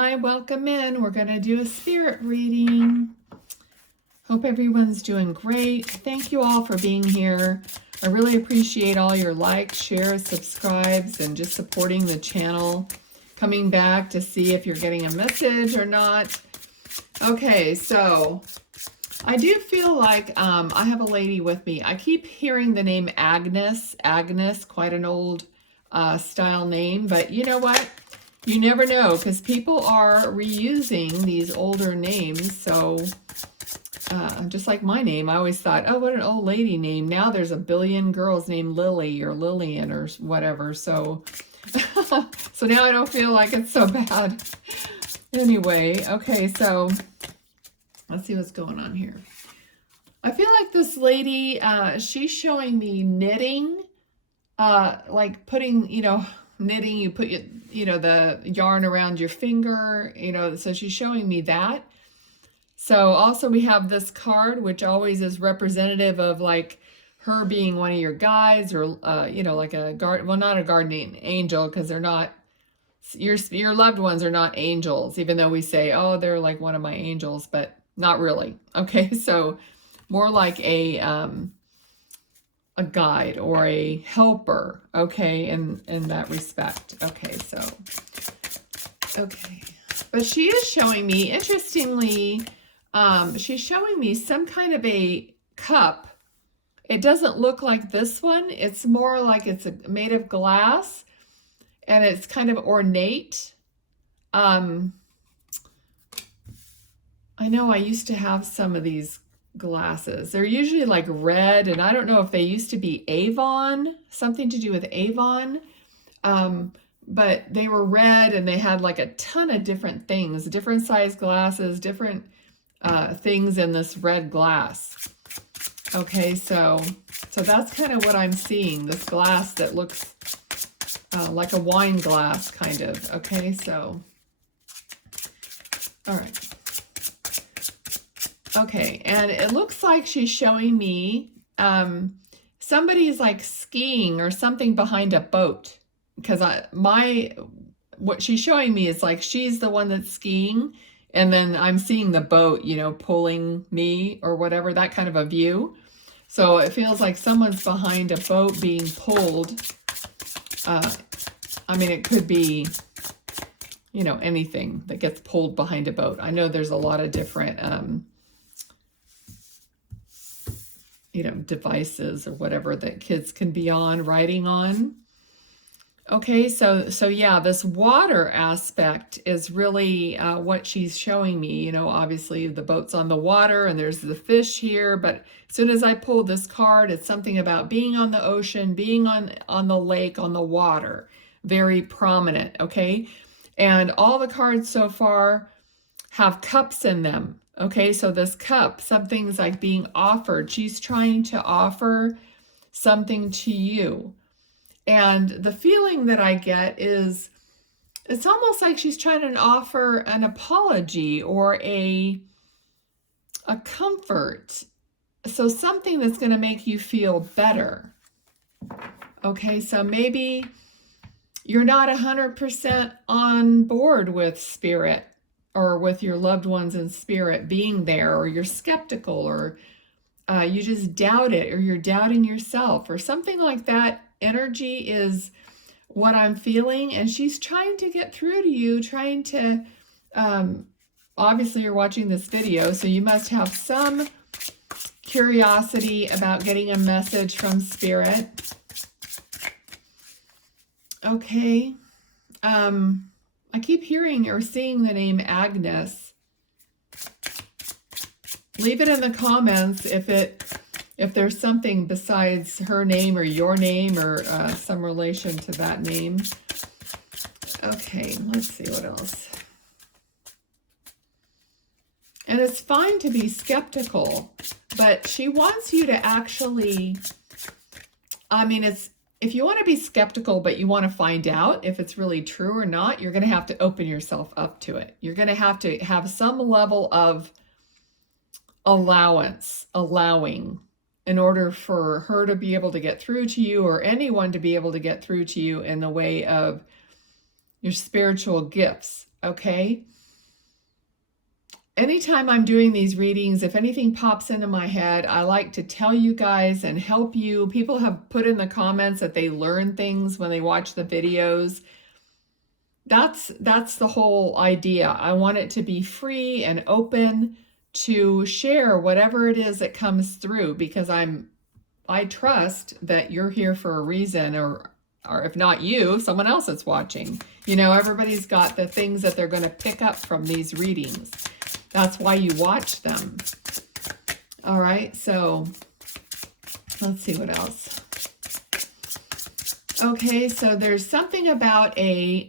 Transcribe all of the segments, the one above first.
Hi, welcome in. We're going to do a spirit reading. Hope everyone's doing great. Thank you all for being here. I really appreciate all your likes, shares, subscribes, and just supporting the channel. Coming back to see if you're getting a message or not. Okay, so I do feel like I have a lady with me. I keep hearing the name Agnes. Agnes, quite an old style name, but you know what? You never know, because people are reusing these older names. So just like my name, I always thought, oh, what an old lady name. Now there's a billion girls named Lily or Lillian or whatever. So, so now I don't feel like it's so bad. Anyway, okay, so let's see what's going on here. I feel like this lady, she's showing me knitting, like putting, knitting, you put the yarn around your finger, so she's showing me that. So also we have this card, which always is representative of like her being one of your guides, or like a not a guardian angel, because they're not, your loved ones are not angels, even though we say, oh, they're like one of my angels, but not really. Okay, so more like a guide or a helper, okay, in that respect. Okay, so, okay. But she is showing me, interestingly, she's showing me some kind of a cup. It doesn't look like this one. It's more like it's made of glass, and it's kind of ornate. I know I used to have some of these glasses. They're usually like red, and I don't know if they used to be Avon, something to do with Avon, but they were red, and they had like a ton of different things, different size glasses, different things in this red glass. Okay, so that's kind of what I'm seeing, this glass that looks like a wine glass, kind of. Okay, so all right. Okay, and it looks like she's showing me somebody's like skiing or something behind a boat, because what she's showing me is like she's the one that's skiing, and then I'm seeing the boat, pulling me or whatever, that kind of a view. So it feels like someone's behind a boat being pulled. I mean, it could be, anything that gets pulled behind a boat. I know there's a lot of different devices or whatever that kids can be on, riding on. Okay, so yeah, this water aspect is really what she's showing me. Obviously the boat's on the water and there's the fish here, but as soon as I pull this card, it's something about being on the ocean, being on the lake, on the water, very prominent, okay? And all the cards so far have cups in them. Okay, so this cup, something's like being offered. She's trying to offer something to you. And the feeling that I get is it's almost like she's trying to offer an apology or a comfort. So something that's going to make you feel better. Okay, so maybe you're not 100% on board with spirit, or with your loved ones in spirit being there, or you're skeptical, or you just doubt it, or you're doubting yourself, or something like that. Energy is what I'm feeling, and she's trying to get through to you, trying to, obviously you're watching this video, so you must have some curiosity about getting a message from spirit. Okay. I keep hearing or seeing the name Agnes. Leave it in the comments if there's something besides her name or your name, or some relation to that name. Okay, let's see what else. And it's fine to be skeptical, but she wants you to actually, if you want to be skeptical, but you want to find out if it's really true or not, you're going to have to open yourself up to it. You're going to have some level of allowing, in order for her to be able to get through to you, or anyone to be able to get through to you in the way of your spiritual gifts. okay? Anytime I'm doing these readings, if anything pops into my head, I like to tell you guys and help you. People have put in the comments that they learn things when they watch the videos. That's the whole idea. I want it to be free and open to share whatever it is that comes through, because I trust that you're here for a reason, or if not you, someone else that's watching. You know, everybody's got the things that they're going to pick up from these readings. That's why you watch them. All right, so let's see what else. Okay, so there's something about a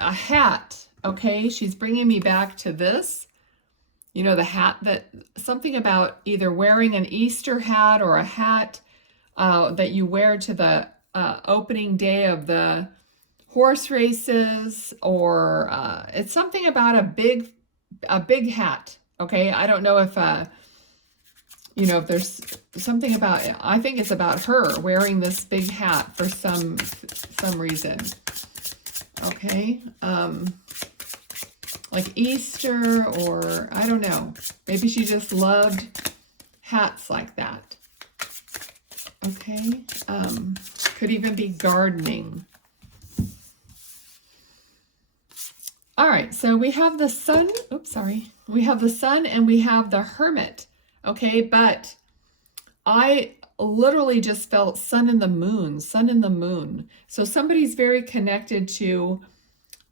hat. Okay, she's bringing me back to this. You know, the hat, that something about either wearing an Easter hat or a hat that you wear to the opening day of the horse races, or it's something about a big hat. Okay, I don't know if you know, if there's something about it. I think it's about her wearing this big hat for some reason. Okay, like Easter, or I don't know. Maybe she just loved hats like that. Okay, could even be gardening. All right, so we have the sun. Oops, sorry. We have the sun and we have the hermit. Okay, but I literally just felt sun and the moon, sun and the moon. So somebody's very connected to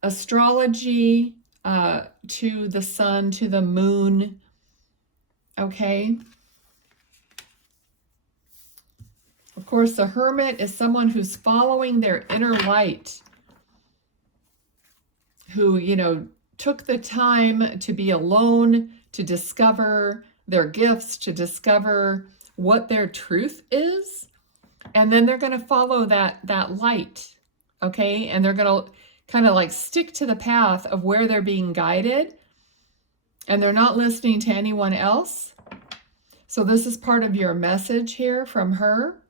astrology, to the sun, to the moon. Okay. Of course, the hermit is someone who's following their inner light, who, you know, took the time to be alone, to discover their gifts, to discover what their truth is. And then they're going to follow that light. Okay. And they're going to kind of like stick to the path of where they're being guided. And they're not listening to anyone else. So this is part of your message here from her.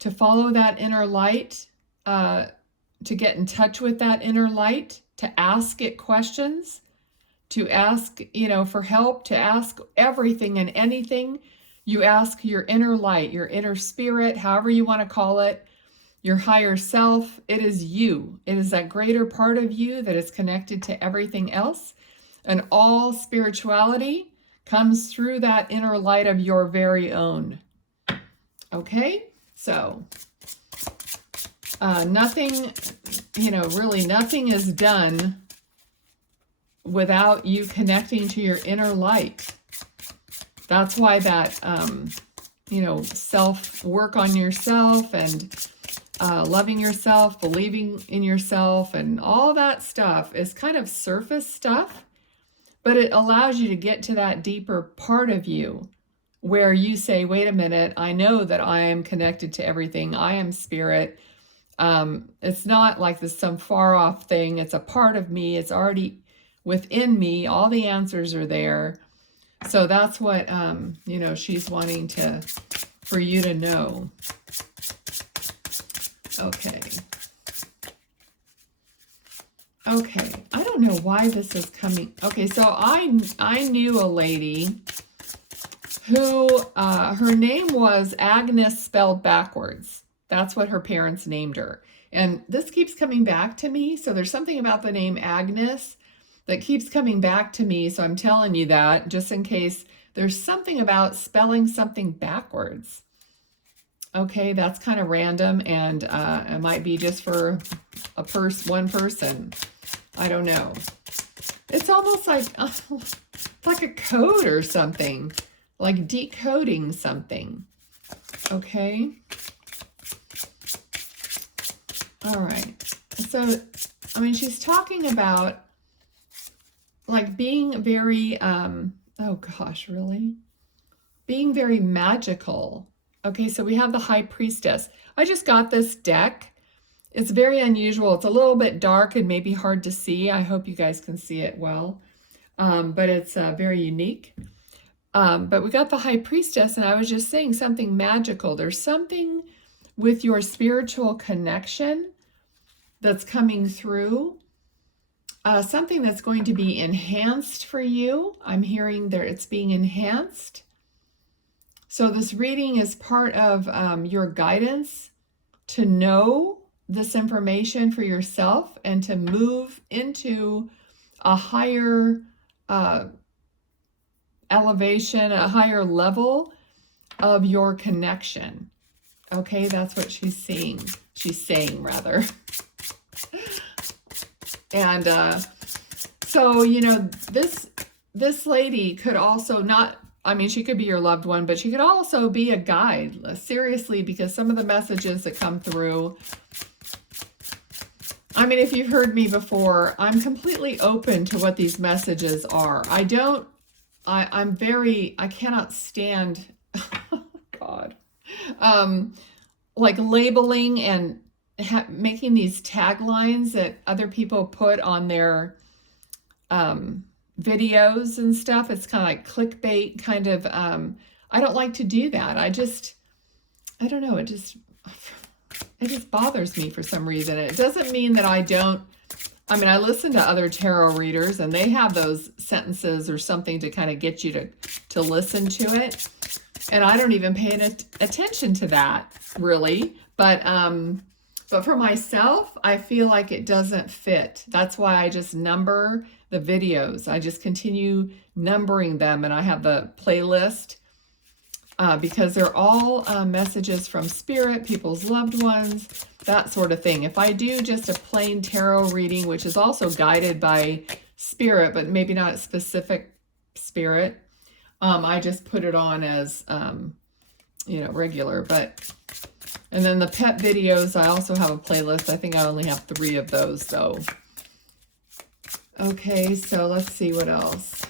To follow that inner light, to get in touch with that inner light, to ask it questions, to ask, you know, for help, to ask everything and anything. You ask your inner light, your inner spirit, however you want to call it, your higher self. It is you. It is that greater part of you that is connected to everything else. And all spirituality comes through that inner light of your very own. Okay? So, nothing, you know, really nothing is done without you connecting to your inner light. That's why that, you know, self-work on yourself and loving yourself, believing in yourself, and all that stuff is kind of surface stuff, but it allows you to get to that deeper part of you where you say, wait a minute, I know that I am connected to everything. I am spirit. It's not like this some far off thing. It's a part of me. It's already within me. All the answers are there. So that's what, you know, she's wanting for you to know. Okay. Okay. I don't know why this is coming. Okay. So I knew a lady who, her name was Agnes spelled backwards. That's what her parents named her. And this keeps coming back to me. So there's something about the name Agnes that keeps coming back to me. So I'm telling you that just in case there's something about spelling something backwards. Okay, that's kind of random, and it might be just for one person. I don't know. It's almost like a code or something, like decoding something. Okay. All right. So, I mean, she's talking about like being very, oh gosh, really? Being very magical. Okay, so we have the High Priestess. I just got this deck. It's very unusual. It's a little bit dark and maybe hard to see. I hope you guys can see it well. But it's very unique. But we got the High Priestess, and I was just saying something magical. There's something with your spiritual connection that's coming through. something that's going to be enhanced for you. I'm hearing there it's being enhanced. So this reading is part of your guidance to know this information for yourself and to move into a higher elevation, a higher level of your connection. Okay, that's what she's seeing. She's saying, rather. And so, you know, this lady could also not, I mean, she could be your loved one, but she could also be a guide, seriously, because some of the messages that come through, I mean, if you've heard me before, I'm completely open to what these messages are. I cannot stand, God, like labeling and making these taglines that other people put on their videos and stuff. It's kind of like clickbait kind of, I don't like to do that. I don't know, it just bothers me for some reason. It doesn't mean that I mean, I listen to other tarot readers and they have those sentences or something to kind of get you to listen to it. And I don't even pay attention to that, really. But for myself, I feel like it doesn't fit. That's why I just number the videos. I just continue numbering them, and I have the playlist because they're all messages from spirit, people's loved ones, that sort of thing. If I do just a plain tarot reading, which is also guided by spirit, but maybe not a specific spirit, I just put it on as, you know, regular. And then the pet videos, I also have a playlist. I think I only have 3 of those, though. Okay, so let's see what else.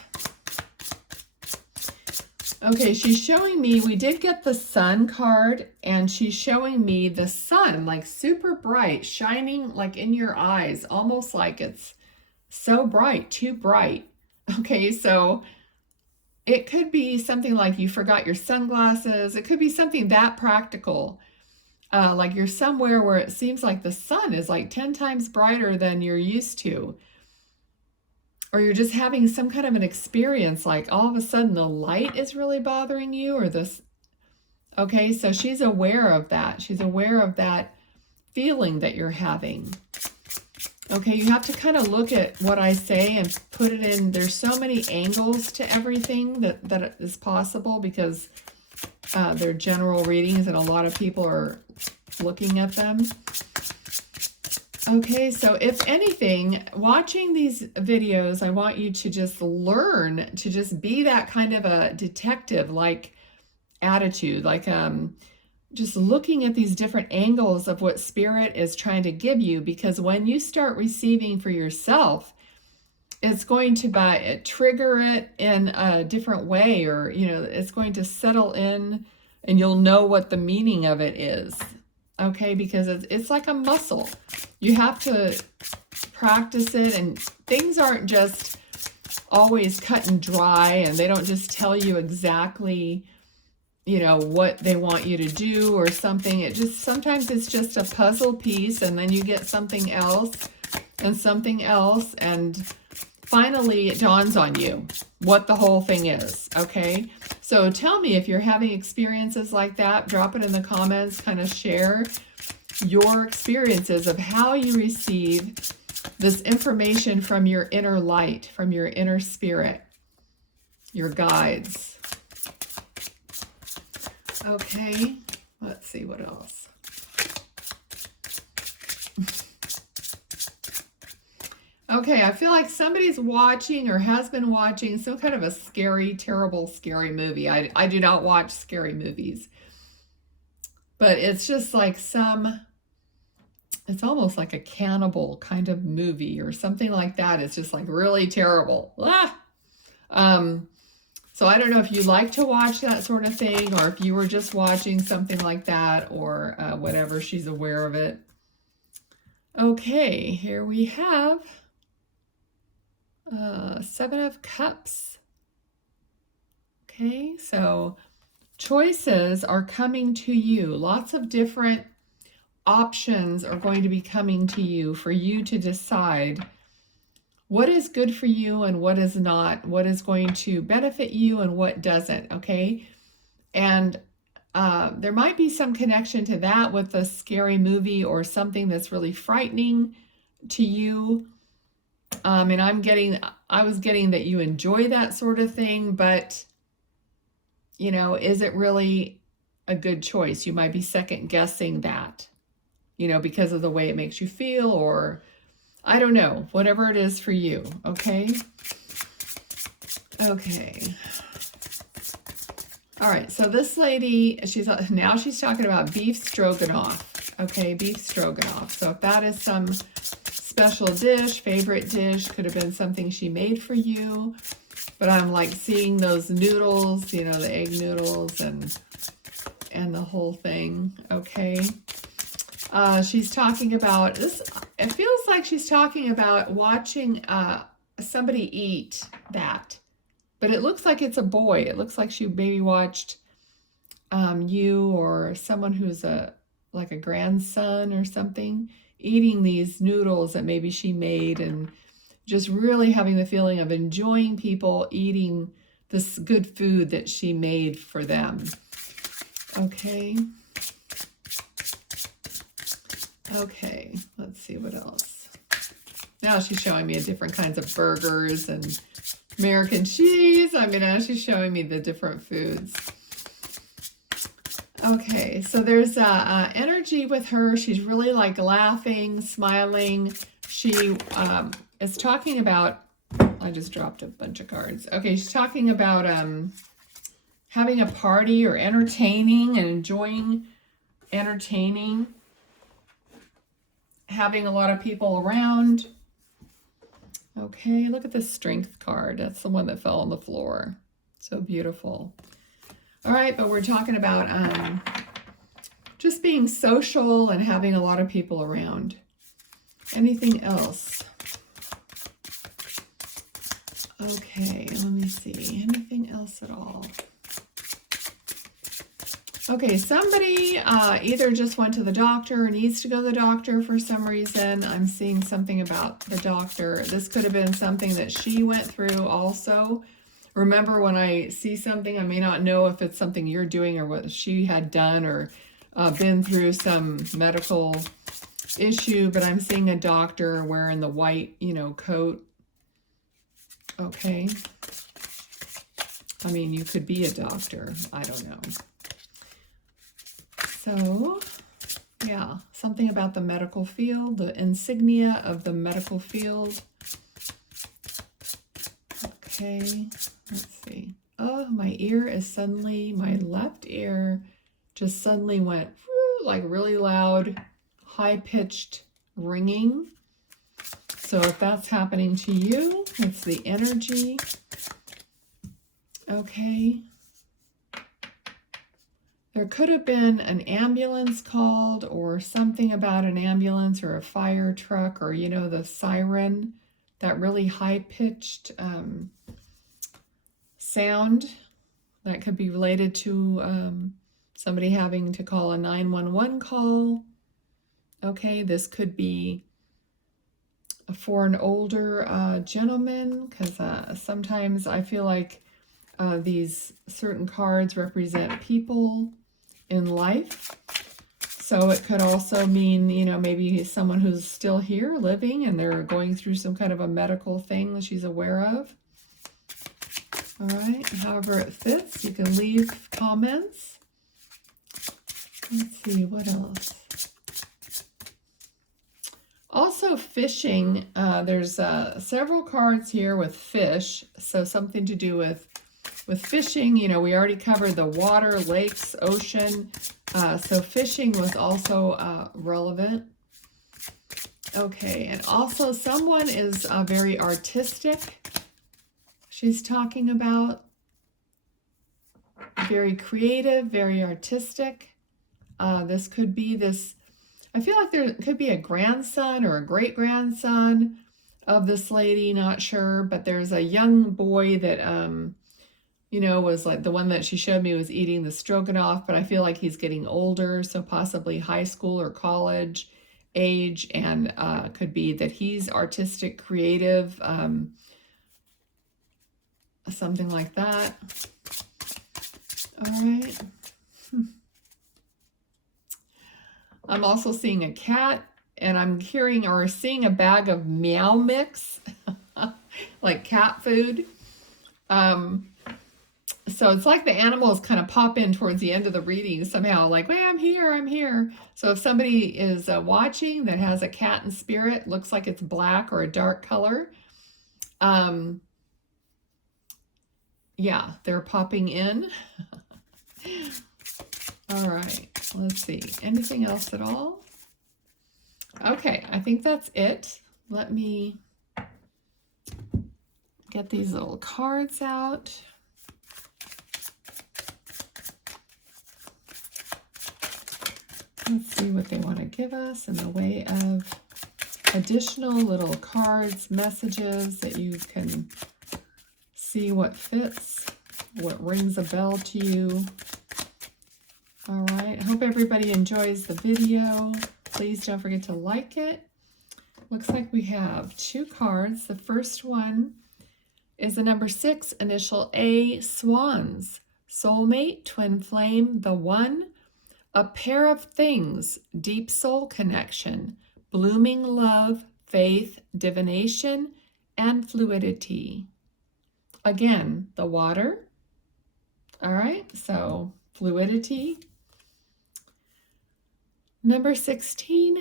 Okay, she's showing me, we did get the sun card, and she's showing me the sun, like super bright, shining like in your eyes, almost like it's so bright, too bright. Okay, so it could be something like you forgot your sunglasses. It could be something that practical. Like you're somewhere where it seems like the sun is like 10 times brighter than you're used to. Or you're just having some kind of an experience, like all of a sudden the light is really bothering you, or this. Okay, so she's aware of that. She's aware of that feeling that you're having. Okay, you have to kind of look at what I say and put it in. There's so many angles to everything that is possible because they're general readings and a lot of people are looking at them. Okay, so if anything, watching these videos, I want you to just learn to just be that kind of a detective-like attitude, like just looking at these different angles of what Spirit is trying to give you, because when you start receiving for yourself, it's going to trigger it in a different way, or, you know, it's going to settle in and you'll know what the meaning of it is. Okay, because it's like a muscle. You have to practice it, and things aren't just always cut and dry, and they don't just tell you exactly, you know, what they want you to do or something. It just, sometimes it's just a puzzle piece, and then you get something else and something else, and finally it dawns on you what the whole thing is. Okay, so tell me if you're having experiences like that. Drop it in the comments, kind of share your experiences of how you receive this information from your inner light, from your inner spirit, your guides. Okay, let's see what else. Okay, I feel like somebody's watching or has been watching some kind of a scary, terrible, scary movie. I do not watch scary movies. But it's just like it's almost like a cannibal kind of movie or something like that. It's just like really terrible. So I don't know if you like to watch that sort of thing, or if you were just watching something like that, or whatever. She's aware of it. Okay, here we have 7 of Cups. Okay, so choices are coming to you. Lots of different options are going to be coming to you for you to decide what is good for you and what is not, what is going to benefit you and what doesn't, okay? And there might be some connection to that with a scary movie or something that's really frightening to you. And I was getting that you enjoy that sort of thing, but, you know, is it really a good choice? You might be second guessing that, you know, because of the way it makes you feel, or I don't know, whatever it is for you, okay? Okay. All right, so this lady, now she's talking about beef stroganoff, okay, beef stroganoff. So if that is some special dish, favorite dish, could have been something she made for you, but I'm like seeing those noodles, you know, the egg noodles and the whole thing, okay? She's talking about this. It feels like she's talking about watching somebody eat that, but it looks like it's a boy. It looks like she maybe watched you or someone who's like a grandson or something eating these noodles that maybe she made, and just really having the feeling of enjoying people eating this good food that she made for them. Okay. Okay, let's see what else. Now she's showing me different kinds of burgers and American cheese. I mean, now she's showing me the different foods. Okay, so there's energy with her. She's really like laughing, smiling. She is talking about, I just dropped a bunch of cards. Okay, she's talking about having a party or entertaining and enjoying entertaining. Having a lot of people around. Okay, look at this strength card. That's the one that fell on the floor. So beautiful. All right, but we're talking about just being social and having a lot of people around. Anything else? Okay, let me see. Anything else at all? Okay, somebody either just went to the doctor or needs to go to the doctor for some reason. I'm seeing something about the doctor. This could have been something that she went through also. Remember, when I see something, I may not know if it's something you're doing or what she had done or been through some medical issue, but I'm seeing a doctor wearing the white, you know, coat. Okay. I mean, you could be a doctor. I don't know. So, yeah, something about the medical field, the insignia of the medical field. Okay, let's see. Oh, my ear is suddenly, my left ear just suddenly went like really loud, high-pitched ringing. So if that's happening to you, it's the energy. Okay. There could have been an ambulance called or something about an ambulance or a fire truck or, you know, the siren, that really high-pitched sound that could be related to somebody having to call a 911 call. Okay, this could be for an older gentleman, because sometimes I feel like these certain cards represent people in life. So it could also mean, you know, maybe someone who's still here living and they're going through some kind of a medical thing that she's aware of. All right, however it fits, you can leave comments. Let's see, what else? Also fishing, there's several cards here with fish, so something to do with fishing. You know, we already covered the water, lakes, ocean, so fishing was also relevant. Okay, and also someone is very artistic. She's talking about very creative, very artistic. This could be this, I feel like there could be a grandson or a great-grandson of this lady, not sure, but there's a young boy that, you know, was like the one that she showed me was eating the stroganoff, but I feel like he's getting older, so possibly high school or college, age, and could be that he's artistic, creative, something like that. All right. I'm also seeing a cat, and I'm hearing or seeing a bag of meow mix, like cat food. So it's like the animals kind of pop in towards the end of the reading somehow, like, well, I'm here, I'm here. So if somebody is watching that has a cat in spirit, looks like it's black or a dark color, yeah, they're popping in. All right, let's see. Anything else at all? Okay, I think that's it. Let me get these little cards out. Let's see what they want to give us in the way of additional little cards, messages that you can see what fits, what rings a bell to you. All right, I hope everybody enjoys the video. Please don't forget to like it. Looks like we have 2 cards. The first one is the number 6, initial A, Swans, Soulmate, Twin Flame, The One, A Pair of Things, Deep Soul Connection, Blooming Love, Faith, Divination, and Fluidity. Again, the water. All right, so fluidity. Number 16,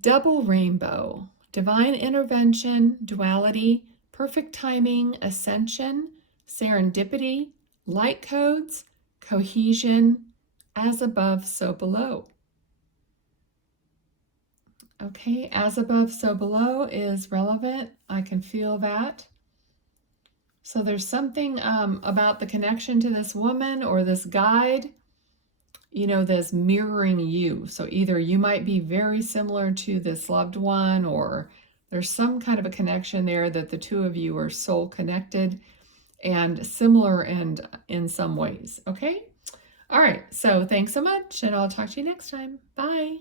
Double Rainbow, Divine Intervention, Duality, Perfect Timing, Ascension, Serendipity, Light Codes, Cohesion, As Above, So Below. Okay, as above, so below is relevant. I can feel that. So there's something about the connection to this woman or this guide, you know, that's mirroring you. So either you might be very similar to this loved one, or there's some kind of a connection there that the two of you are soul connected and similar and in some ways. Okay. All right. So thanks so much, and I'll talk to you next time. Bye.